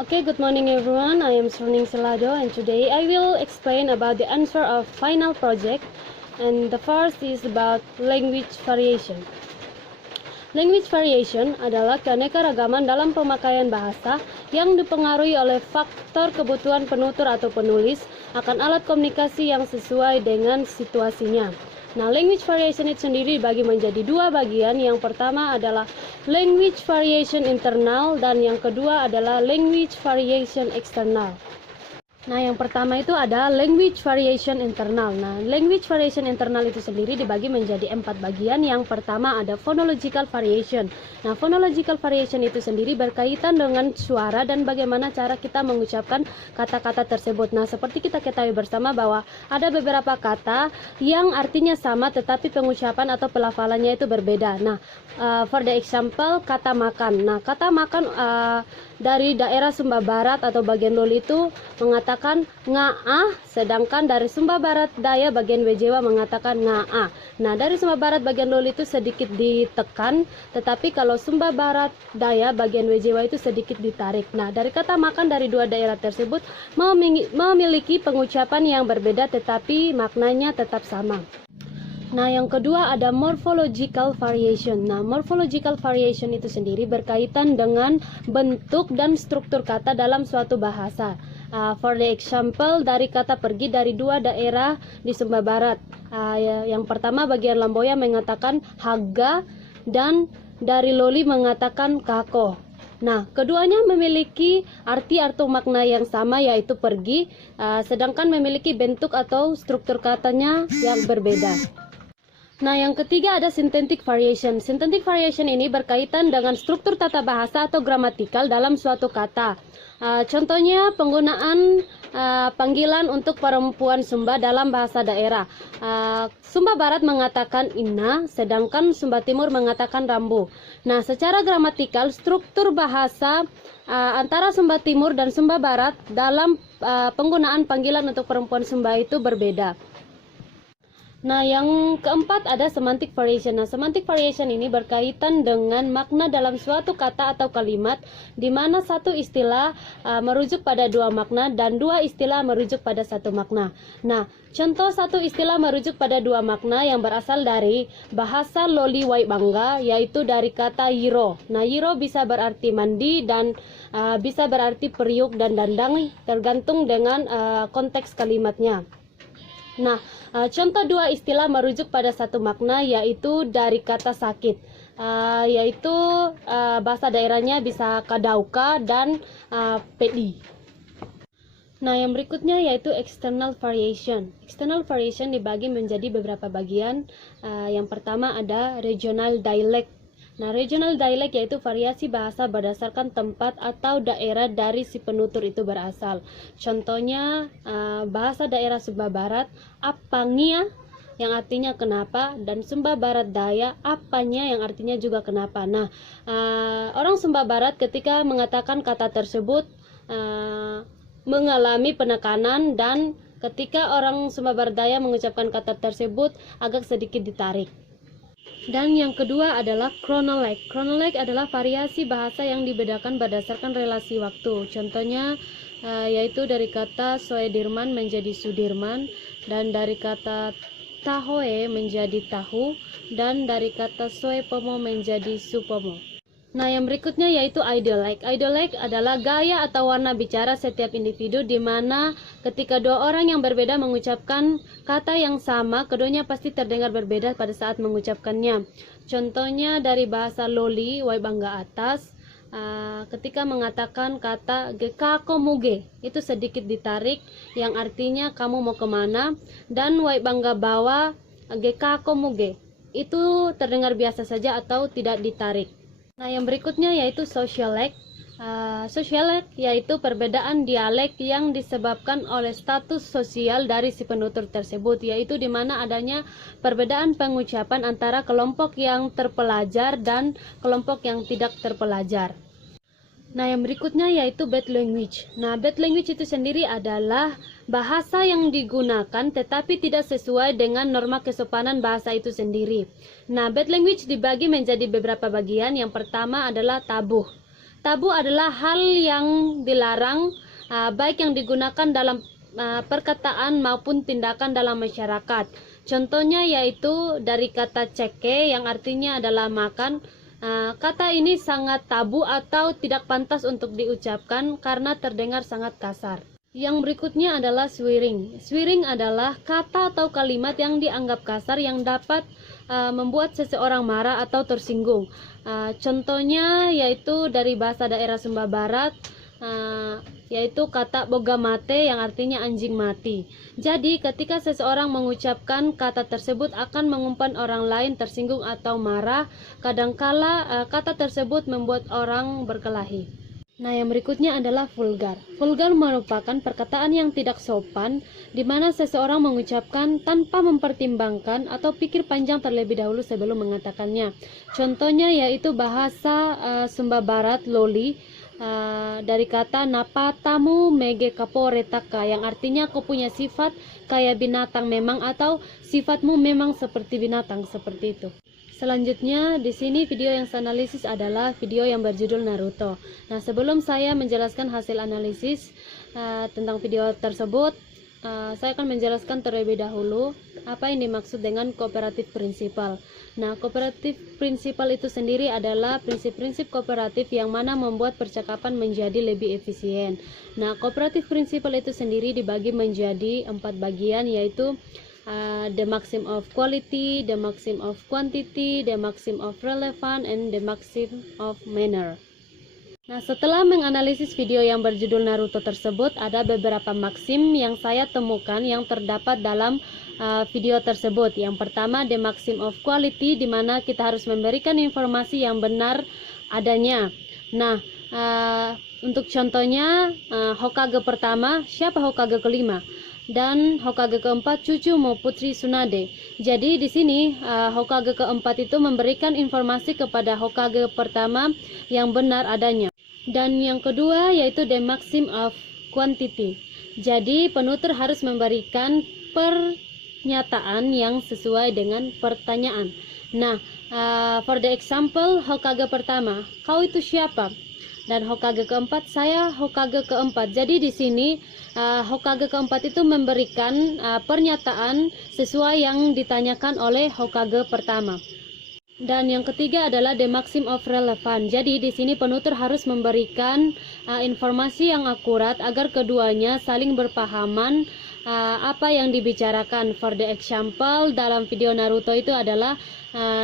Okay, good morning everyone. I am Sruning Selado and today I will explain about the answer of final project. And the first is about language variation. Language variation adalah keanekaragaman dalam pemakaian bahasa yang dipengaruhi oleh faktor kebutuhan penutur atau penulis akan alat komunikasi yang sesuai dengan situasinya. Nah, language variation itu sendiri dibagi menjadi dua bagian. Yang pertama adalah language variation internal dan yang kedua adalah language variation eksternal. Nah, yang pertama itu ada language variation internal. Nah, language variation internal itu sendiri dibagi menjadi 4 bagian. Yang pertama ada phonological variation. Nah, phonological variation itu sendiri berkaitan dengan suara dan bagaimana cara kita mengucapkan kata-kata tersebut. Nah, seperti kita ketahui bersama bahwa ada beberapa kata yang artinya sama tetapi pengucapan atau pelafalannya itu berbeda. Nah, for the example, kata makan. Nah, kata makan dari daerah Sumba Barat atau bagian Loli itu mengatakan ngaah, sedangkan dari Sumba Barat Daya bagian Wejewa mengatakan ngaah. Nah, dari Sumba Barat bagian Loli itu sedikit ditekan, tetapi kalau Sumba Barat Daya bagian Wejewa itu sedikit ditarik. Nah, dari kata makan dari dua daerah tersebut memiliki pengucapan yang berbeda tetapi maknanya tetap sama. Nah, yang kedua ada morphological variation. Nah, morphological variation itu sendiri berkaitan dengan bentuk dan struktur kata dalam suatu bahasa. For the example, dari kata pergi dari dua daerah di Sumba Barat. Yang pertama bagian Lamboya mengatakan haga dan dari Loli mengatakan kako. Nah, keduanya memiliki arti atau makna yang sama yaitu pergi, sedangkan memiliki bentuk atau struktur katanya yang berbeda. Nah, yang ketiga ada synthetic variation. Synthetic variation ini berkaitan dengan struktur tata bahasa atau gramatikal dalam suatu kata. Contohnya penggunaan panggilan untuk perempuan Sumba dalam bahasa daerah. Sumba Barat mengatakan ina, sedangkan Sumba Timur mengatakan rambu. Nah, secara gramatikal struktur bahasa antara Sumba Timur dan Sumba Barat dalam penggunaan panggilan untuk perempuan Sumba itu berbeda. Nah, yang keempat ada semantic variation. Nah, semantic variation ini berkaitan dengan makna dalam suatu kata atau kalimat, di mana satu istilah merujuk pada dua makna dan dua istilah merujuk pada satu makna. Nah, contoh satu istilah merujuk pada dua makna yang berasal dari bahasa Loli Waibangga, yaitu dari kata yiro. Nah, yiro bisa berarti mandi dan bisa berarti periuk dan dandang, tergantung dengan konteks kalimatnya. Nah, contoh dua istilah merujuk pada satu makna yaitu dari kata sakit, yaitu bahasa daerahnya bisa kadauka dan pedi. Nah, yang berikutnya yaitu external variation. External variation dibagi menjadi beberapa bagian. Yang pertama ada regional dialect. Nah, regional dialect yaitu variasi bahasa berdasarkan tempat atau daerah dari si penutur itu berasal. Contohnya bahasa daerah Sumba Barat, apangia yang artinya kenapa, dan Sumba Barat Daya, apanya yang artinya juga kenapa. Nah, orang Sumba Barat ketika mengatakan kata tersebut mengalami penekanan, dan ketika orang Sumba Barat Daya mengucapkan kata tersebut agak sedikit ditarik. Dan yang kedua adalah chronoleg. Chronoleg adalah variasi bahasa yang dibedakan berdasarkan relasi waktu. Contohnya yaitu dari kata Soedirman menjadi Sudirman, dan dari kata Tahoe menjadi Tahu, dan dari kata Soepomo menjadi Supomo. Nah, yang berikutnya yaitu ideolect. Ideolect adalah gaya atau warna bicara setiap individu, di mana ketika dua orang yang berbeda mengucapkan kata yang sama, keduanya pasti terdengar berbeda pada saat mengucapkannya. Contohnya dari bahasa Loli Waibangga atas, ketika mengatakan kata gekako muge, itu sedikit ditarik, yang artinya kamu mau kemana, dan Waibangga bawah gekako muge, itu terdengar biasa saja atau tidak ditarik. Nah, yang berikutnya yaitu socialect. Socialect yaitu perbedaan dialek yang disebabkan oleh status sosial dari si penutur tersebut, yaitu di mana adanya perbedaan pengucapan antara kelompok yang terpelajar dan kelompok yang tidak terpelajar. Nah, yang berikutnya yaitu bad language. Nah, bad language itu sendiri adalah bahasa yang digunakan tetapi tidak sesuai dengan norma kesopanan bahasa itu sendiri. Nah, bad language dibagi menjadi beberapa bagian. Yang pertama adalah tabuh. tabu adalah hal yang dilarang, baik yang digunakan dalam perkataan maupun tindakan dalam masyarakat. Contohnya yaitu dari kata ceke yang artinya adalah makan. Kata ini sangat tabu atau tidak pantas untuk diucapkan karena terdengar sangat kasar. Yang berikutnya adalah swearing. Swearing adalah kata atau kalimat yang dianggap kasar yang dapat membuat seseorang marah atau tersinggung. Contohnya yaitu dari bahasa daerah Sumba Barat, yaitu kata boga mate yang artinya anjing mati. Jadi ketika seseorang mengucapkan kata tersebut akan mengumpan orang lain tersinggung atau marah. Kadangkala kata tersebut membuat orang berkelahi. Nah, yang berikutnya adalah vulgar. Vulgar merupakan perkataan yang tidak sopan, di mana seseorang mengucapkan tanpa mempertimbangkan atau pikir panjang terlebih dahulu sebelum mengatakannya. Contohnya yaitu bahasa Sumba Barat loli, dari kata napatamu mege kaporetaka yang artinya kau punya sifat kayak binatang memang atau sifatmu memang seperti binatang, seperti itu. Selanjutnya di sini video yang saya analisis adalah video yang berjudul Naruto. Nah, sebelum saya menjelaskan hasil analisis tentang video tersebut, saya akan menjelaskan terlebih dahulu apa yang dimaksud dengan kooperatif prinsipal. Nah, kooperatif prinsipal itu sendiri adalah prinsip-prinsip kooperatif yang mana membuat percakapan menjadi lebih efisien. Nah, kooperatif prinsipal itu sendiri dibagi menjadi 4 bagian, yaitu the maxim of quality, the maxim of quantity, the maxim of relevance, and the maxim of manner. Nah, setelah menganalisis video yang berjudul Naruto tersebut, ada beberapa maksim yang saya temukan yang terdapat dalam video tersebut. Yang pertama, the maxim of quality, di mana kita harus memberikan informasi yang benar adanya. Nah, untuk contohnya, Hokage pertama, siapa Hokage kelima? Dan Hokage keempat, cucu mau putri Tsunade. Jadi di sini Hokage keempat itu memberikan informasi kepada Hokage pertama yang benar adanya. Dan yang kedua yaitu the maxim of quantity. Jadi penutur harus memberikan pernyataan yang sesuai dengan pertanyaan. Nah, for the example, Hokage pertama, kau itu siapa? Dan Hokage keempat, saya Hokage keempat. Jadi di sini Hokage keempat itu memberikan pernyataan sesuai yang ditanyakan oleh Hokage pertama. Dan yang ketiga adalah the maxim of relevance. Jadi di sini penutur harus memberikan informasi yang akurat agar keduanya saling berpahaman apa yang dibicarakan. For the example, dalam video Naruto itu adalah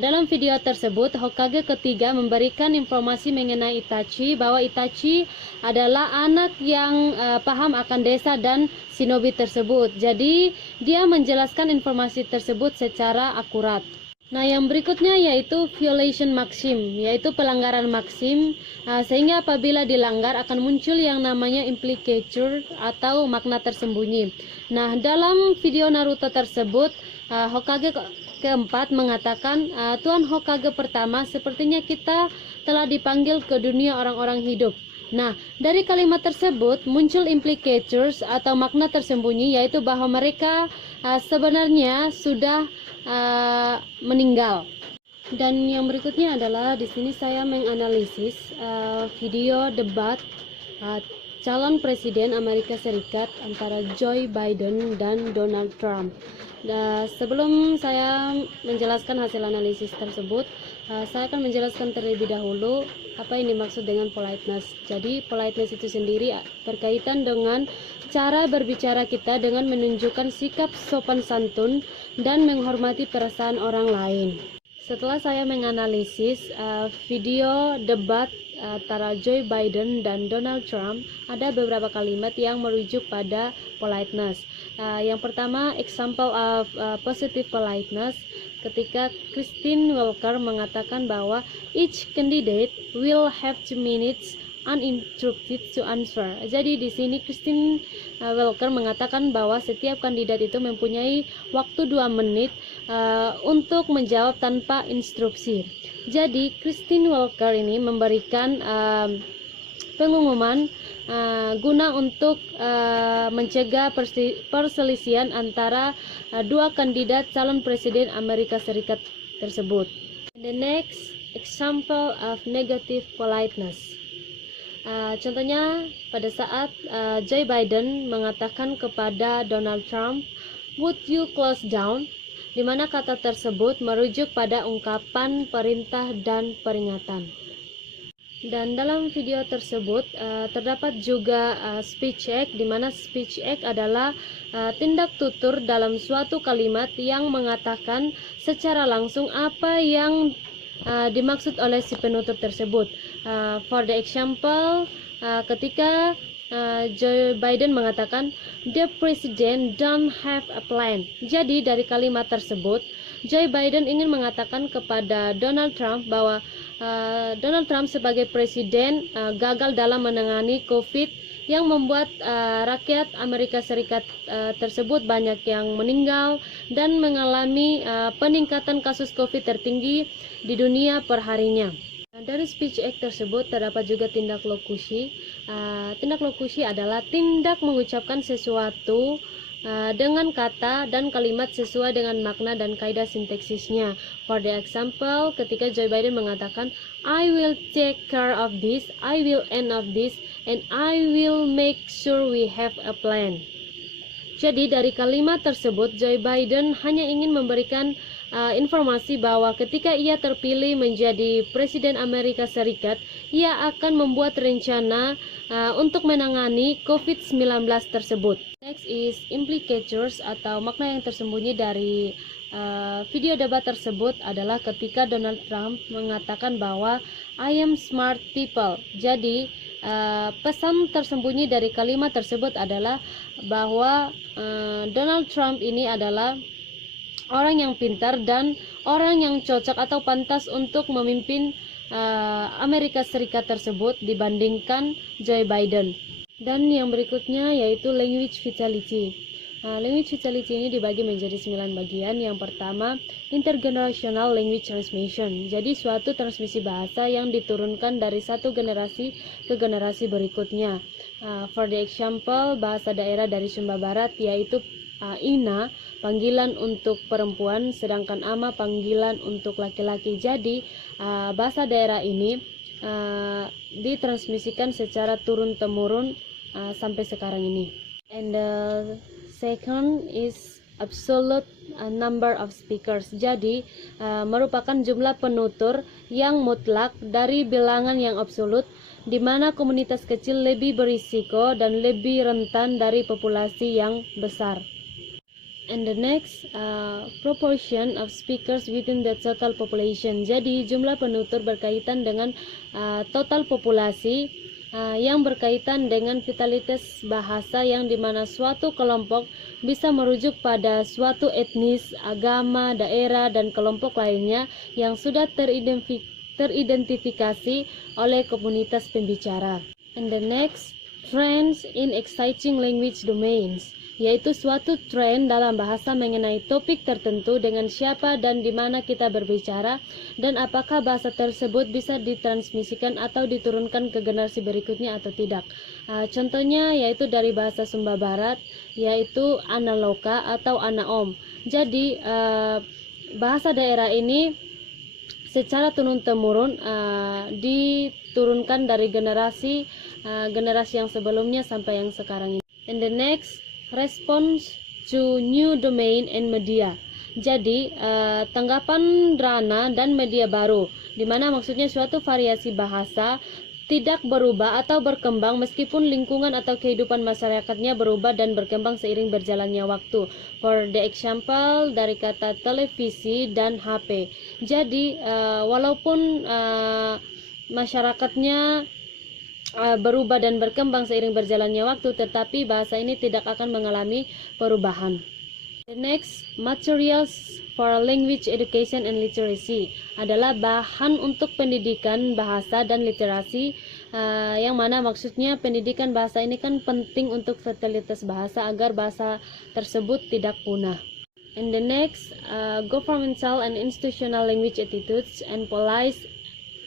dalam video tersebut Hokage ketiga memberikan informasi mengenai Itachi, bahwa Itachi adalah anak yang paham akan desa dan shinobi tersebut. Jadi dia menjelaskan informasi tersebut secara akurat. Nah, yang berikutnya yaitu violation maxim, yaitu pelanggaran maksim, sehingga apabila dilanggar akan muncul yang namanya implicature atau makna tersembunyi. Nah, dalam video Naruto tersebut, Hokage keempat mengatakan, Tuan Hokage pertama, sepertinya kita telah dipanggil ke dunia orang-orang hidup. Nah, dari kalimat tersebut muncul implicatures atau makna tersembunyi, yaitu bahwa mereka sebenarnya sudah meninggal. Dan yang berikutnya adalah di sini saya menganalisis video debat calon presiden Amerika Serikat antara Joe Biden dan Donald Trump. Sebelum saya menjelaskan hasil analisis tersebut, saya akan menjelaskan terlebih dahulu apa yang dimaksud dengan politeness. Jadi politeness itu sendiri berkaitan dengan cara berbicara kita dengan menunjukkan sikap sopan santun dan menghormati perasaan orang lain. Setelah saya menganalisis video debat antara Joe Biden dan Donald Trump, ada beberapa kalimat yang merujuk pada politeness. Yang pertama, example of positive politeness, ketika Christine Walker mengatakan bahwa each candidate will have 2 minutes uninterrupted to answer. Jadi di sini Christine Walker mengatakan bahwa setiap kandidat itu mempunyai waktu 2 menit untuk menjawab tanpa instruksi. Jadi Christine Walker ini memberikan pengumuman guna untuk mencegah perselisihan antara 2 kandidat calon presiden Amerika Serikat tersebut. The next example of negative politeness. Contohnya pada saat Joe Biden mengatakan kepada Donald Trump, "Would you close down?" di mana kata tersebut merujuk pada ungkapan perintah dan peringatan. Dan dalam video tersebut terdapat juga speech act, di mana speech act adalah tindak tutur dalam suatu kalimat yang mengatakan secara langsung apa yang dimaksud oleh si penutur tersebut. For the example, ketika Joe Biden mengatakan the president don't have a plan. Jadi dari kalimat tersebut Joe Biden ingin mengatakan kepada Donald Trump bahwa Donald Trump sebagai presiden gagal dalam menangani COVID yang membuat rakyat Amerika Serikat tersebut banyak yang meninggal dan mengalami peningkatan kasus COVID tertinggi di dunia perharinya. Dari speech act tersebut terdapat juga tindak lokusi. Tindak lokusi adalah tindak mengucapkan sesuatu dengan kata dan kalimat sesuai dengan makna dan kaidah sintaksisnya. For the example, ketika Joe Biden mengatakan, "I will take care of this, I will end of this, and I will make sure we have a plan." Jadi dari kalimat tersebut, Joe Biden hanya ingin memberikan informasi bahwa ketika ia terpilih menjadi Presiden Amerika Serikat, ia akan membuat rencana untuk menangani COVID-19 tersebut. Next is implicatures atau makna yang tersembunyi dari video debat tersebut adalah ketika Donald Trump mengatakan bahwa I am smart people. Jadi pesan tersembunyi dari kalimat tersebut adalah bahwa Donald Trump ini adalah orang yang pintar dan orang yang cocok atau pantas untuk memimpin Amerika Serikat tersebut dibandingkan Joe Biden. Dan yang berikutnya yaitu language vitality. Language vitality ini dibagi menjadi 9 bagian. Yang pertama, intergenerational language transmission. Jadi suatu transmisi bahasa yang diturunkan dari satu generasi ke generasi berikutnya. For the example, bahasa daerah dari Sumba Barat yaitu Ina, panggilan untuk perempuan, sedangkan Ama panggilan untuk laki-laki. Jadi bahasa daerah ini ditransmisikan secara turun-temurun sampai sekarang ini. And the second is absolute number of speakers. Jadi merupakan jumlah penutur yang mutlak dari bilangan yang absolut, di mana komunitas kecil lebih berisiko dan lebih rentan dari populasi yang besar. And the next, proportion of speakers within the total population. Jadi jumlah penutur berkaitan dengan total populasi yang berkaitan dengan vitalitas bahasa, yang dimana suatu kelompok bisa merujuk pada suatu etnis, agama, daerah, dan kelompok lainnya yang sudah teridentifikasi oleh komunitas pembicara. And the next, trends in exciting language domains, yaitu suatu tren dalam bahasa mengenai topik tertentu dengan siapa dan di mana kita berbicara, dan apakah bahasa tersebut bisa ditransmisikan atau diturunkan ke generasi berikutnya atau tidak. Contohnya yaitu dari bahasa Sumba Barat, yaitu analoka atau anaom. Jadi bahasa daerah ini secara turun-temurun diturunkan dari generasi yang sebelumnya sampai yang sekarang ini. And the next, response to new domain and media. Jadi tanggapan drana dan media baru, di mana maksudnya suatu variasi bahasa tidak berubah atau berkembang meskipun lingkungan atau kehidupan masyarakatnya berubah dan berkembang seiring berjalannya waktu. For the example, dari kata televisi dan HP. Jadi walaupun masyarakatnya berubah dan berkembang seiring berjalannya waktu, tetapi bahasa ini tidak akan mengalami perubahan. The next, materials for language education and literacy adalah bahan untuk pendidikan bahasa dan literasi, yang mana maksudnya pendidikan bahasa ini kan penting untuk vitalitas bahasa agar bahasa tersebut tidak punah. And the next, governmental and institutional language attitudes and policies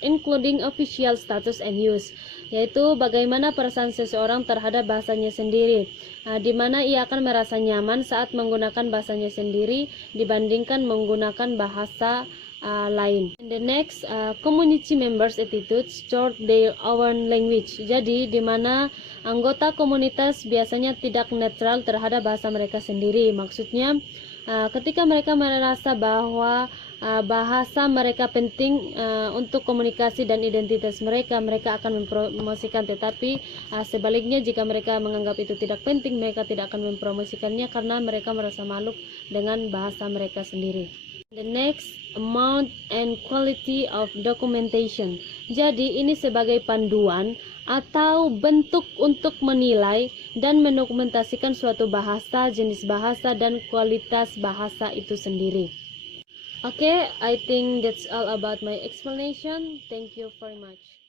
including official status and use, yaitu bagaimana perasaan seseorang terhadap bahasanya sendiri, di mana ia akan merasa nyaman saat menggunakan bahasanya sendiri dibandingkan menggunakan bahasa lain. And the next, community members attitudes toward their own language. Jadi di mana anggota komunitas biasanya tidak netral terhadap bahasa mereka sendiri. Maksudnya ketika mereka merasa bahwa bahasa mereka penting untuk komunikasi dan identitas mereka, mereka akan mempromosikan. Tetapi sebaliknya, jika mereka menganggap itu tidak penting, mereka tidak akan mempromosikannya karena mereka merasa malu dengan bahasa mereka sendiri. The next, amount and quality of documentation. Jadi ini sebagai panduan atau bentuk untuk menilai dan mendokumentasikan suatu bahasa, jenis bahasa, dan kualitas bahasa itu sendiri. Okay, I think that's all about my explanation. Thank you very much.